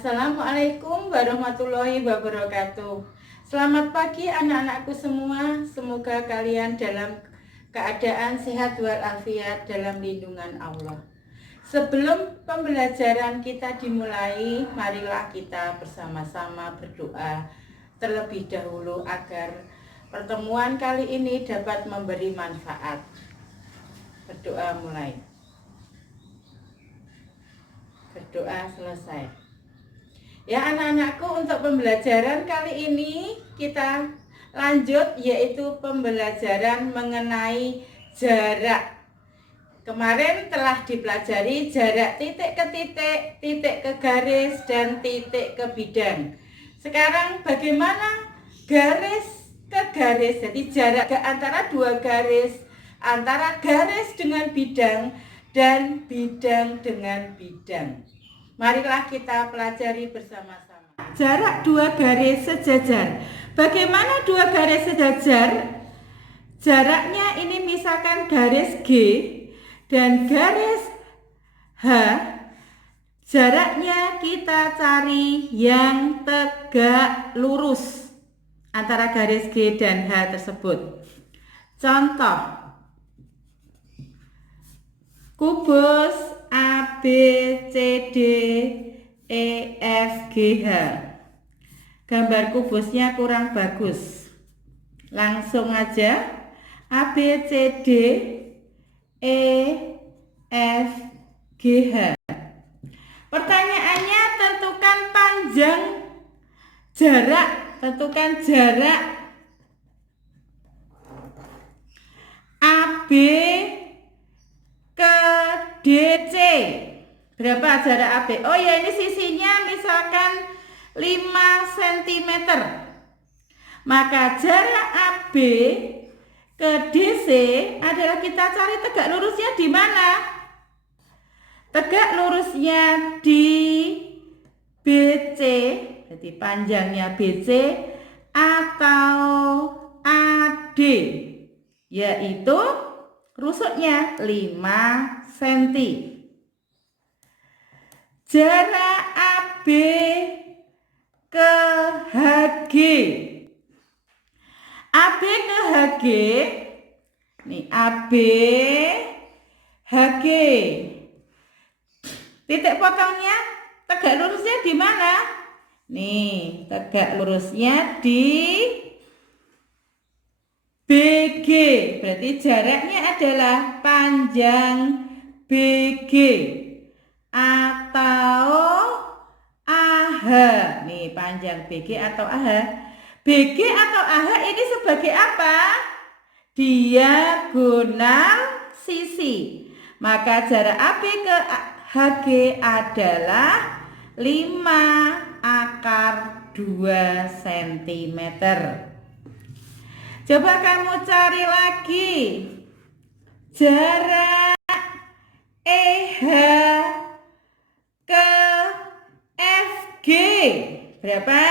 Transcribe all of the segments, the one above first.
Assalamualaikum warahmatullahi wabarakatuh. Selamat pagi anak-anakku semua. Semoga kalian dalam keadaan sehat walafiat dalam lindungan Allah. Sebelum pembelajaran kita dimulai, marilah kita bersama-sama berdoa terlebih dahulu agar pertemuan kali ini dapat memberi manfaat. Berdoa mulai. Berdoa selesai. Ya anak-anakku, untuk pembelajaran kali ini kita lanjut, yaitu pembelajaran mengenai jarak. Kemarin telah dipelajari jarak titik ke titik, titik ke garis, dan titik ke bidang. Sekarang bagaimana garis ke garis, jadi jarak antara dua garis, antara garis dengan bidang, dan bidang dengan bidang. Marilah kita pelajari bersama-sama. Jarak dua garis sejajar. Bagaimana dua garis sejajar? Jaraknya ini misalkan garis G dan garis H. Jaraknya kita cari yang tegak lurus antara garis G dan H tersebut. Contoh, kubus A, B, C, D, E, F, G, H. Gambar kubusnya kurang bagus. Langsung aja A, B, C, D, E, F, G, H. Pertanyaannya, tentukan panjang jarak. Tentukan jarak AB ke DC. Berapa jarak AB? Oh ya, ini sisinya misalkan 5 cm. Maka jarak AB ke DC adalah kita cari tegak lurusnya di mana? Tegak lurusnya di BC, jadi panjangnya BC atau AD, yaitu rusuknya 5 cm. Jarak AB ke HG. AB ke HG. Nih AB HG. Titik potongnya tegak lurusnya di mana? Nih, tegak lurusnya di BG, berarti jaraknya adalah panjang BG atau AH. Nih, panjang BG atau AH. BG atau AH ini sebagai apa? Diagonal sisi. Maka jarak AB ke HG adalah 5/2 cm. Coba kamu cari lagi jarak EH ke FG. Berapa?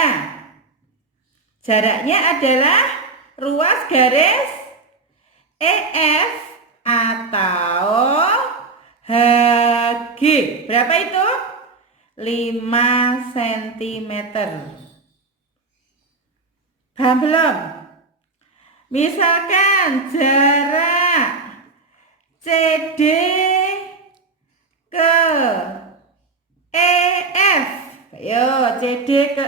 Jaraknya adalah ruas garis EF atau HG. Berapa itu? 5 cm. Paham belum? Misalkan jarak CD ke EF. Ayo, CD ke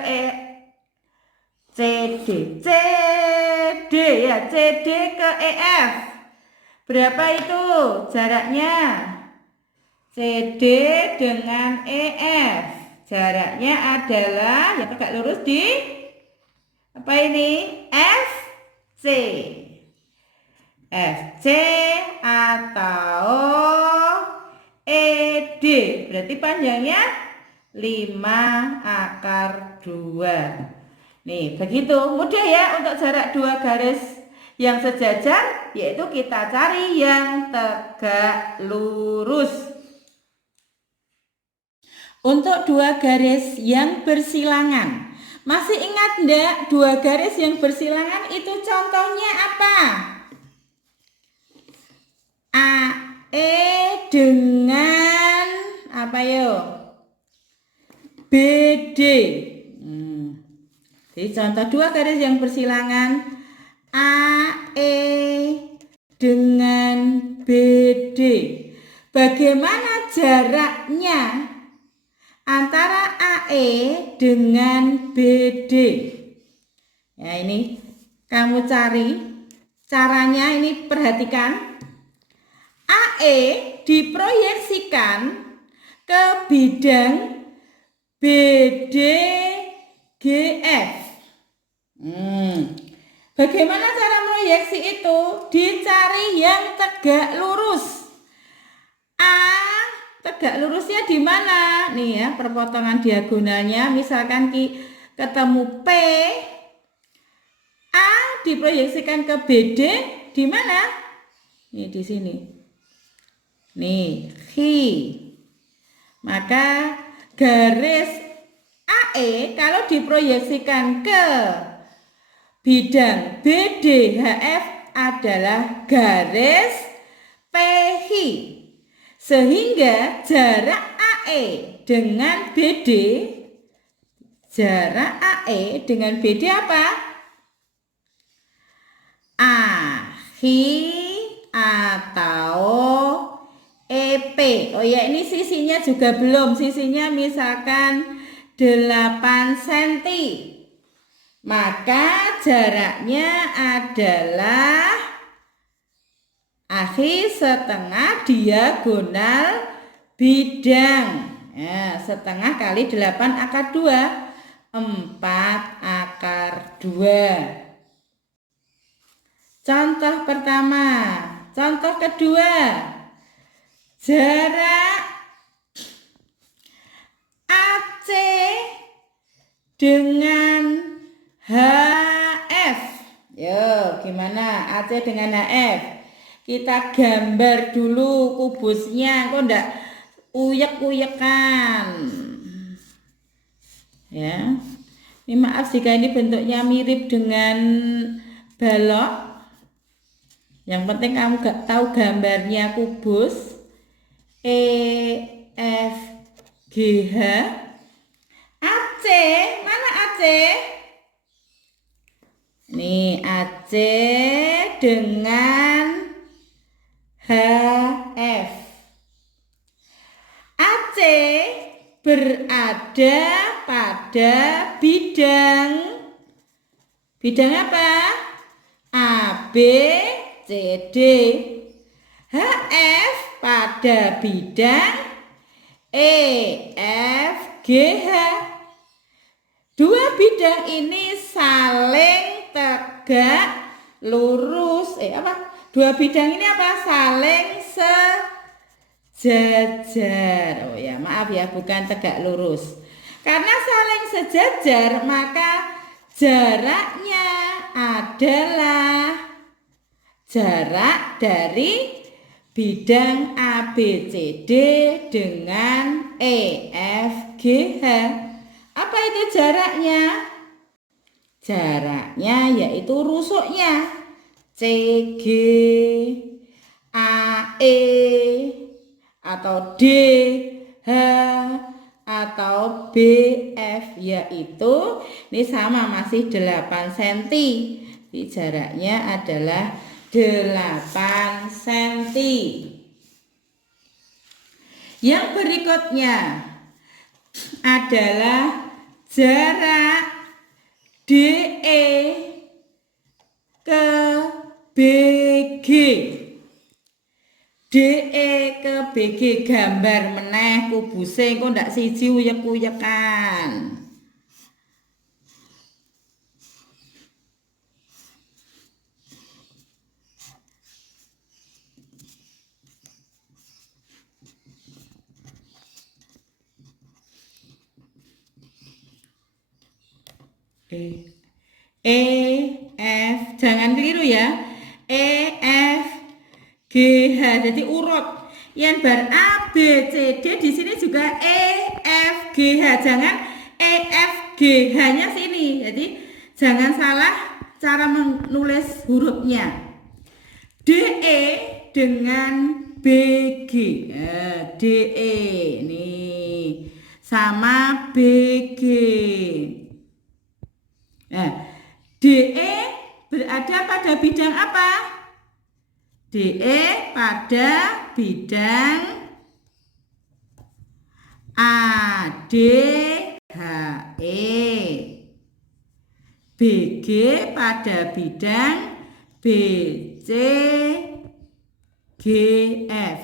CD ya, CD ke EF. Berapa itu jaraknya? CD dengan EF. Jaraknya adalah yang tegak lurus di apa ini? FC. FC atau ED. Berarti panjangnya 5/2. Nih, begitu mudah ya untuk jarak dua garis yang sejajar, yaitu kita cari yang tegak lurus. Untuk dua garis yang bersilangan, masih ingat enggak dua garis yang bersilangan itu contohnya apa? AE dengan apa yo? BD. Jadi contoh dua garis yang bersilangan AE dengan BD. Bagaimana jaraknya antara AE dengan BD? Ya, ini kamu cari caranya, ini perhatikan. AE diproyeksikan ke bidang BDGF. Bagaimana cara proyeksi itu? Dicari yang tegak lurus. A tegak lurusnya di mana? Nih ya, perpotongan diagonalnya. Misalkan ketemu P, A diproyeksikan ke BD di mana? Nih di sini. Nih, hi. Maka garis AE kalau diproyeksikan ke bidang BDHF adalah garis PH. Sehingga jarak AE dengan BD, jarak AE dengan BD apa? AHI atau EP. Oh ya, ini sisinya juga belum. Sisinya misalkan 8 cm. Maka jaraknya adalah AHI setengah diagonal bidang. Ya, setengah kali 8 akar 2. 4 akar 2. Contoh pertama. Contoh kedua. Jarak AC dengan HF. Yo, gimana AC dengan HF? Kita gambar dulu kubusnya, kok enggak uyek-uyekan. Ya. Ini maaf jika ini bentuknya mirip dengan balok. Yang penting kamu gak tahu gambarnya kubus. EFGH. AC, mana AC? Nih AC dengan HF. AC berada pada bidang apa? AB, CD. HF pada bidang EFGH. Dua bidang ini saling tegak lurus. Dua bidang ini apa? Saling sejajar. Oh ya, maaf ya, bukan tegak lurus. Karena saling sejajar, maka jaraknya adalah jarak dari bidang ABCD dengan EFGH. Apa itu jaraknya? Jaraknya yaitu rusuknya. CG, AE, atau DH, atau BF, yaitu ini sama, masih 8 cm. Jadi jaraknya adalah 8 cm. Yang berikutnya adalah jarak DE ke BG. DE ke BG, gambar meneh kubuse kok ndak siji uyek-uyekan. F, jangan keliru ya. EF GH, jadi urut. Yang bar A, B, C, D di sini juga EF GH. Jangan EF GH-nya sini. Jadi jangan salah cara menulis hurufnya. DE dengan BG. DE nih sama BG. Nah, DE berada pada bidang apa? DE pada bidang ADHE. BG pada bidang BCGF.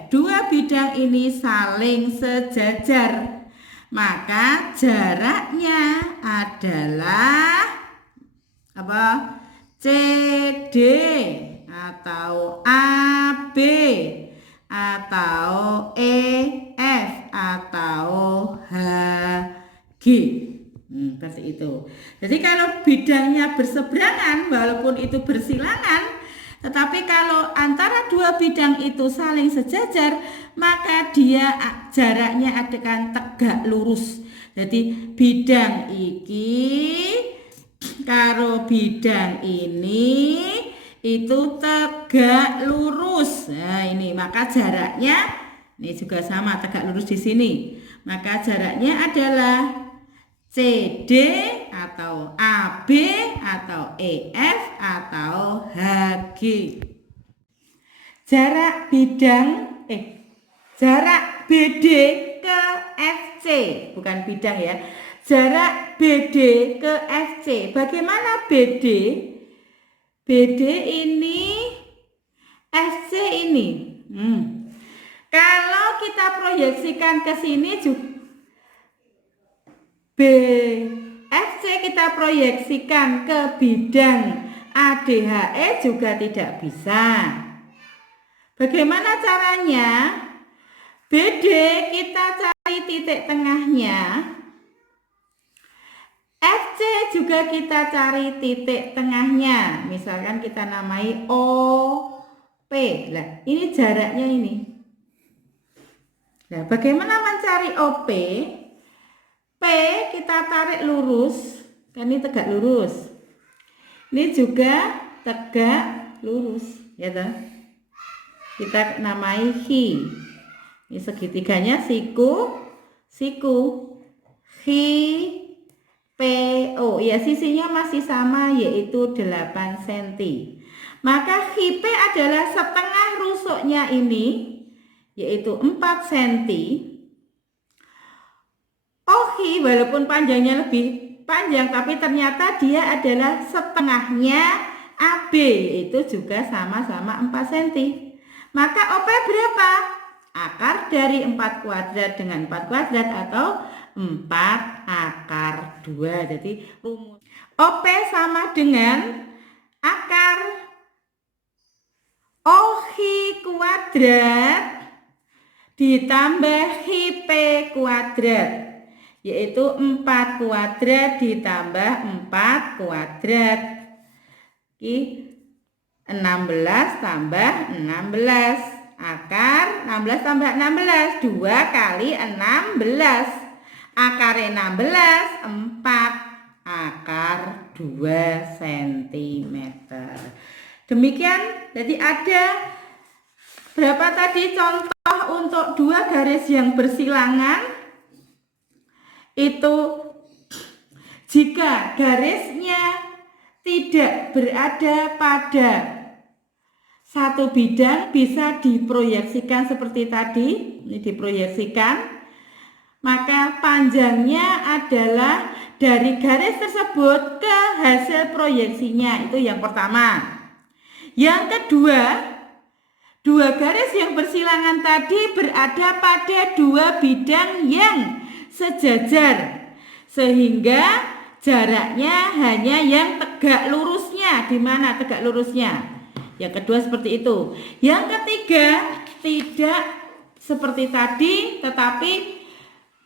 Dua bidang ini saling sejajar, maka jaraknya adalah apa? CD atau AB atau EF atau HG. Seperti itu. Jadi kalau bidangnya berseberangan walaupun itu bersilangan, tetapi kalau antara dua bidang itu saling sejajar, maka dia jaraknya akan tegak lurus. Jadi bidang iki karo bidang ini itu tegak lurus. Nah, ini maka jaraknya ini juga sama tegak lurus di sini. Maka jaraknya adalah CD atau AB atau EF atau HG. Jarak BD ke FC, bukan bidang ya. Jarak BD ke FC. Bagaimana BD? BD ini, FC ini. Kalau kita proyeksikan ke sini juga BFC kita proyeksikan ke bidang ADHE juga tidak bisa. Bagaimana caranya? BD kita cari titik tengahnya, FC juga kita cari titik tengahnya. Misalkan kita namai OP. Nah, ini jaraknya ini. Nah, bagaimana mencari OP? P kita tarik lurus, kan ini tegak lurus. Ini juga tegak lurus, ya toh. Kita namai hi. Ini segitiganya siku. Hi PO. Ya, sisinya masih sama yaitu 8 cm. Maka hi P adalah setengah rusuknya ini yaitu 4 cm. OHI walaupun panjangnya lebih panjang tapi ternyata dia adalah setengahnya AB, itu juga sama-sama 4 cm. Maka OP berapa? Akar dari 4 kuadrat dengan 4 kuadrat atau 4 akar 2. Jadi rumus OP sama dengan akar OHI kuadrat ditambah HIP kuadrat, yaitu 4 kuadrat ditambah 4 kuadrat. 16 tambah 16. Akar 16 tambah 16. 2 kali 16. Akar 16, 4. Akar 2 cm. Demikian, jadi ada berapa tadi contoh untuk dua garis yang bersilangan? Itu jika garisnya tidak berada pada satu bidang bisa diproyeksikan seperti tadi, ini diproyeksikan, maka panjangnya adalah dari garis tersebut ke hasil proyeksinya, itu yang pertama. Yang kedua, dua garis yang bersilangan tadi berada pada dua bidang yang sejajar sehingga jaraknya hanya yang tegak lurusnya. Di mana tegak lurusnya? Yang kedua seperti itu. Yang ketiga tidak seperti tadi, tetapi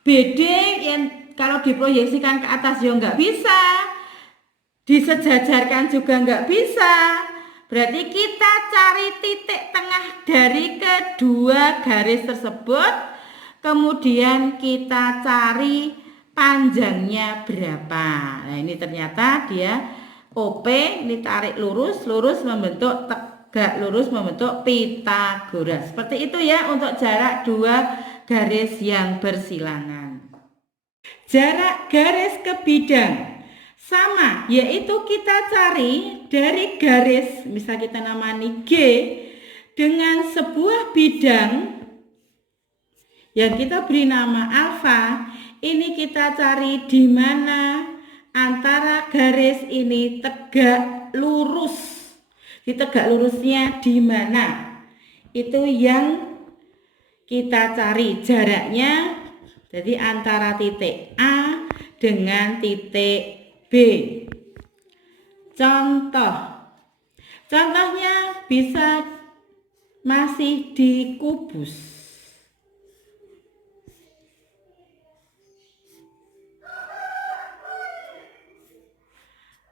BD yang kalau diproyeksikan ke atas ya nggak bisa, disejajarkan juga nggak bisa. Berarti kita cari titik tengah dari kedua garis tersebut. Kemudian kita cari panjangnya berapa. Nah, ini ternyata dia OP, ini tarik lurus membentuk tegak lurus membentuk Pitagoras. Seperti itu ya untuk jarak dua garis yang bersilangan. jarak garis ke bidang. Sama, yaitu kita cari dari garis, misal kita namani G, dengan sebuah bidang yang kita beri nama alfa. Ini kita cari di mana antara garis ini tegak lurus. Di tegak lurusnya di mana? Itu yang kita cari jaraknya. Jadi antara titik A dengan titik B. Contohnya bisa masih di kubus.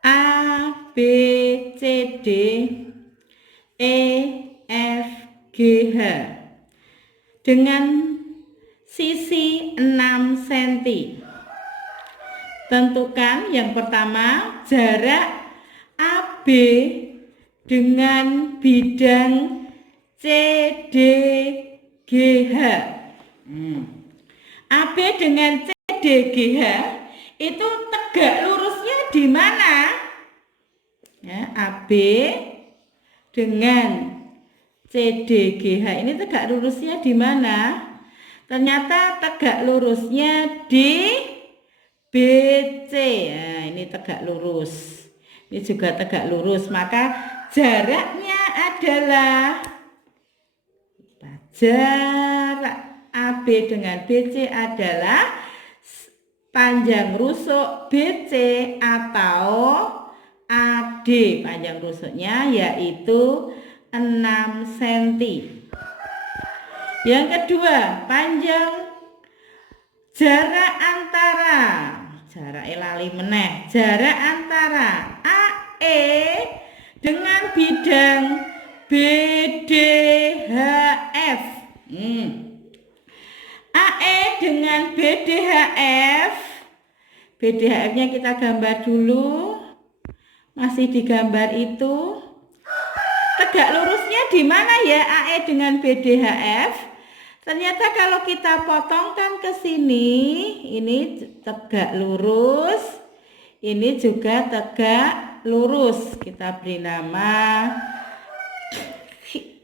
A, B, C, D, E, F, G, H dengan sisi 6 cm. Tentukan yang pertama jarak AB dengan bidang CDGH. AB dengan CDGH itu tegak lurusnya di mana? Ya, AB dengan CDGH ini tegak lurusnya di mana? Ternyata tegak lurusnya di BC. Nah, ini tegak lurus. Ini juga tegak lurus, maka jaraknya adalah jarak AB dengan BC adalah panjang rusuk BC atau AD. Panjang rusuknya yaitu 6 cm. Yang kedua, panjang jarak antara jarak antara AE dengan bidang BDHF. AE dengan BDHF. BDHF-nya kita gambar dulu. Masih digambar itu. Tegak lurusnya di mana ya AE dengan BDHF? Ternyata kalau kita potongkan ke sini, ini tegak lurus, ini juga tegak lurus. Kita beri nama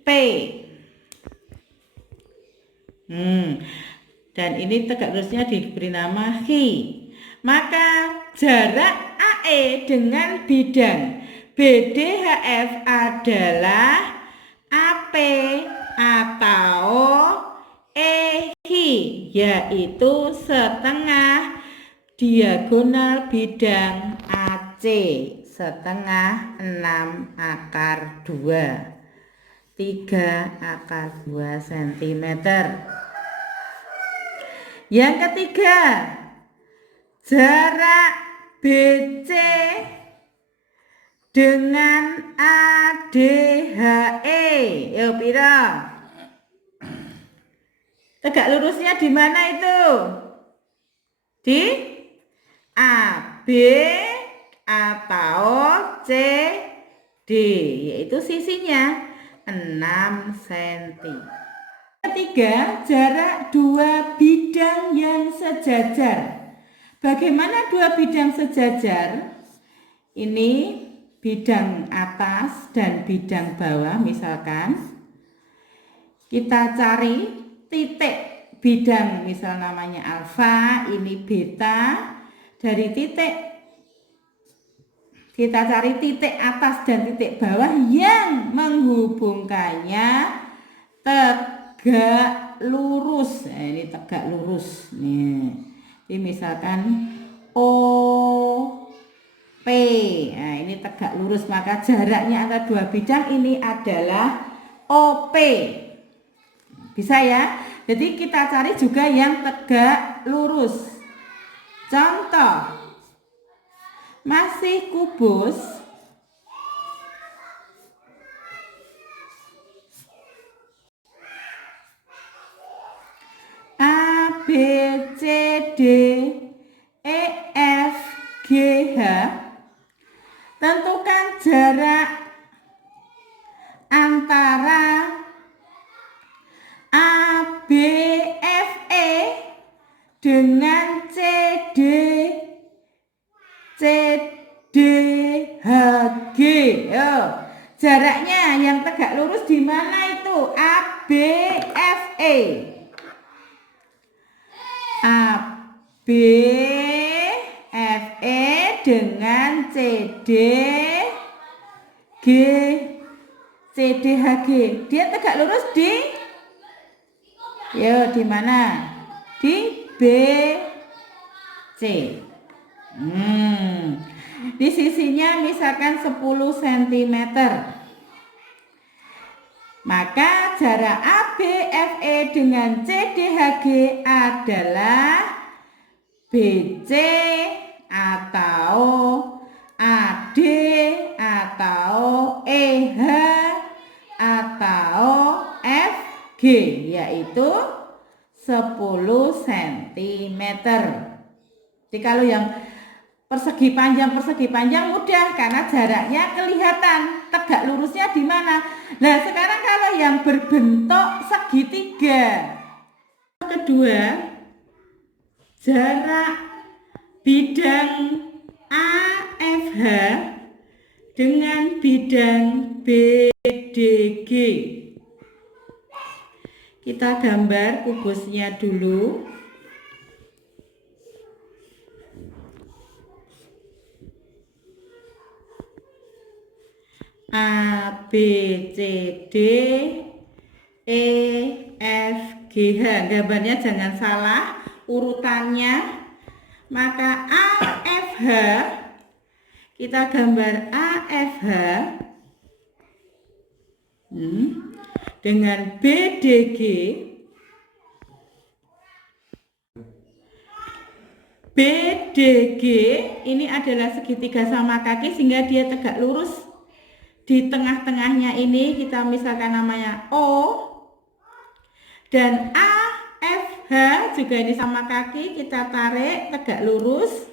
P. Dan ini tegak lurusnya diberi nama H. Maka jarak AE dengan bidang BDHF adalah AP atau EHI, yaitu setengah diagonal bidang AC, setengah 6 akar 2, 3 akar 2 cm. Yang ketiga, jarak BC dengan ADHE. Yuk pira? Tegak lurusnya di mana itu? Di AB atau CD, yaitu sisinya 6 cm. Ketiga, jarak dua bidang yang sejajar. Bagaimana dua bidang sejajar? Ini bidang atas dan bidang bawah. Misalkan kita cari titik bidang, misal namanya alfa, ini beta. Dari titik kita cari titik atas dan titik bawah yang menghubungkannya tegak lurus. Nah, ini tegak lurus nih. Ini misalkan OP. Nah, ini tegak lurus, maka jaraknya antara dua bidang ini adalah OP. Bisa ya? Jadi kita cari juga yang tegak lurus. Contoh, masih kubus. A, B, C, D, E, F, G, H. Tentukan jarak antara A, B, F, E dengan C, D, C, D, H, G. Yo, jaraknya yang tegak lurus di mana itu? A, B, F, E. A, B, F, E dengan C, D, G, C, D, H, G. Dia tegak lurus di, yo, di mana? Di B, C. Di sisinya misalkan 10 cm. Maka jarak AB, FE dengan CDHG adalah BC atau AD atau EH atau FG, yaitu 10 cm. Jadi kalau yang persegi panjang mudah karena jaraknya kelihatan, tegak lurusnya di mana. Nah, sekarang kalau yang berbentuk segitiga. Kedua, jarak bidang AFH dengan bidang BDG. Kita gambar kubusnya dulu. A, B, C, D, E, F, G, H. Gambarnya jangan salah urutannya. Maka AFH, kita gambar AFH dengan BDG. BDG ini adalah segitiga sama kaki sehingga dia tegak lurus. Di tengah-tengahnya ini kita misalkan namanya O, dan AFH juga ini sama kaki, kita tarik tegak lurus,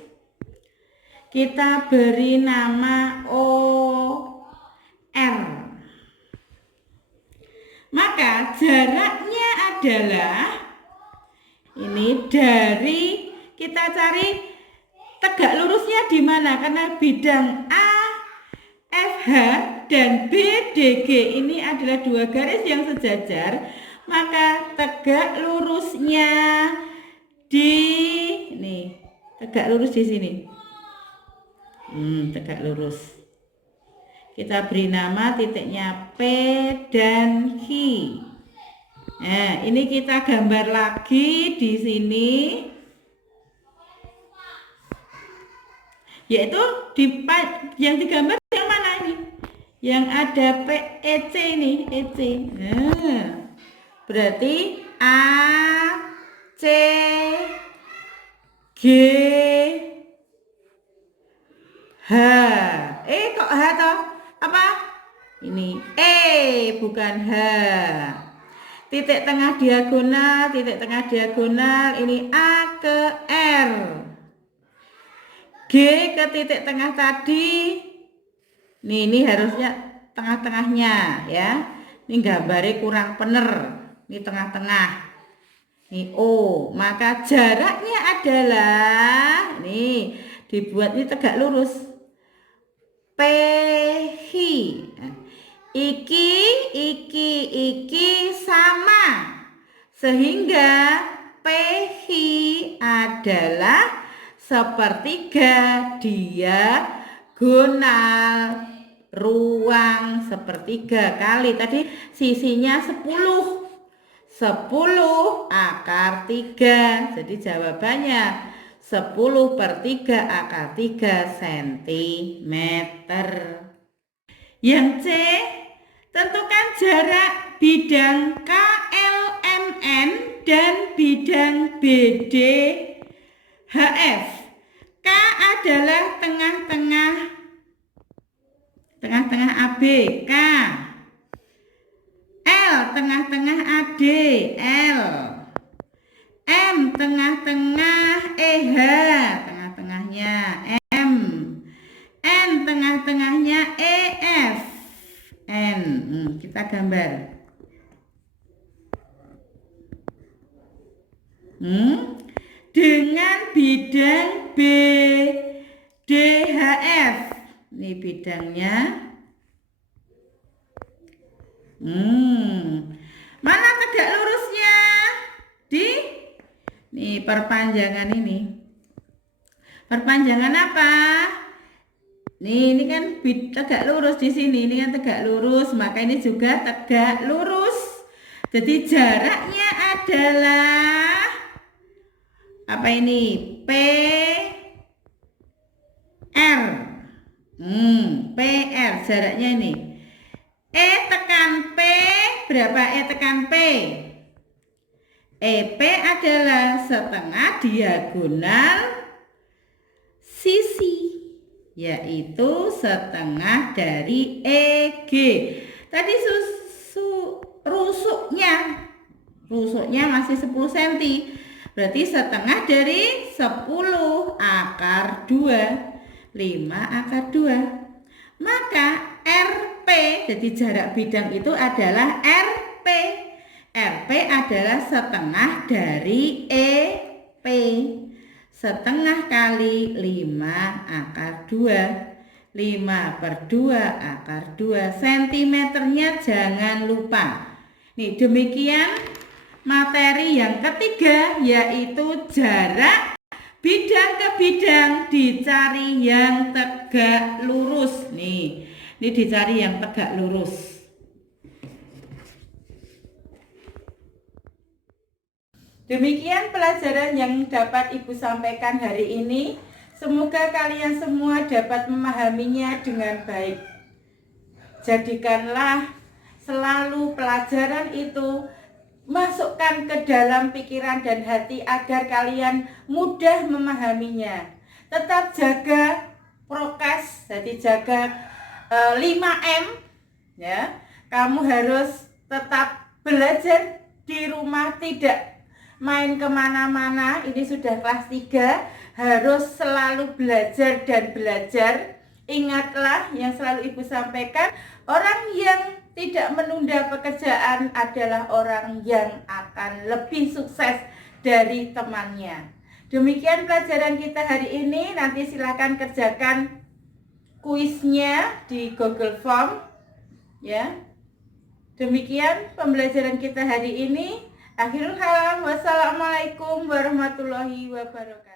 kita beri nama OR. Maka jaraknya adalah ini dari, kita cari tegak lurusnya di mana, karena bidang AFH dan BDG ini adalah dua garis yang sejajar, maka tegak lurusnya di ini, tegak lurus di sini. Tegak lurus. Kita beri nama titiknya P dan Q. Nah, ini kita gambar lagi di sini. Yaitu yang digambar yang mana ini? Yang ada PEC ini, EC. Nah, berarti A, C, G, H. Kok H toh? Apa? Ini E, bukan H. Titik tengah diagonal, ini A ke R. G ke titik tengah tadi. Nih, ini harusnya tengah-tengahnya ya. Ini gambarnya kurang bener. Ini tengah-tengah. Ini O. Maka jaraknya adalah nih, dibuat ini tegak lurus. PH. Iki sama. Sehingga PH adalah sepertiga diagonal ruang sepertiga kali tadi sisinya 10 akar 3. Jadi jawabannya 10/3 akar 3 cm. Yang C, tentukan jarak bidang KLMN dan bidang BDHF. K adalah tengah-tengah AB, K. L tengah-tengah AD, L. M tengah-tengah EH, tengah-tengahnya M. N tengah-tengahnya EF, N. Kita gambar. Dengan bidang B DHF. Ini bidangnya. Mana tegak lurusnya? Nih perpanjangan ini. Perpanjangan apa? Ini kan tegak lurus di sini. Ini kan tegak lurus, maka ini juga tegak lurus. Jadi jaraknya adalah apa ini? PR. PR jaraknya ini. E tekan P berapa? E tekan P. EP adalah setengah diagonal sisi, yaitu setengah dari EG. Tadi rusuknya masih 10 cm. Berarti setengah dari 10 akar 2, 5 akar 2. Maka RP, jadi jarak bidang itu adalah RP. RP adalah setengah dari EP. Setengah kali 5 akar 2. 5/2 akar 2. Sentimeternya jangan lupa. Nih, demikian materi yang ketiga, yaitu jarak bidang ke bidang dicari yang tegak lurus. Nih, ini dicari yang tegak lurus. Demikian pelajaran yang dapat Ibu sampaikan hari ini. Semoga kalian semua dapat memahaminya dengan baik. Jadikanlah selalu pelajaran itu masukkan ke dalam pikiran dan hati agar kalian mudah memahaminya. Tetap jaga prokes, jadi jaga 5M ya. Kamu harus tetap belajar di rumah, tidak main kemana-mana. Ini sudah kelas 3, harus selalu belajar dan belajar. Ingatlah yang selalu Ibu sampaikan, orang yang tidak menunda pekerjaan adalah orang yang akan lebih sukses dari temannya. Demikian pelajaran kita hari ini. Nanti silakan kerjakan kuisnya di Google Form ya. Demikian pembelajaran kita hari ini. Akhirul kalam, wassalamualaikum warahmatullahi wabarakatuh.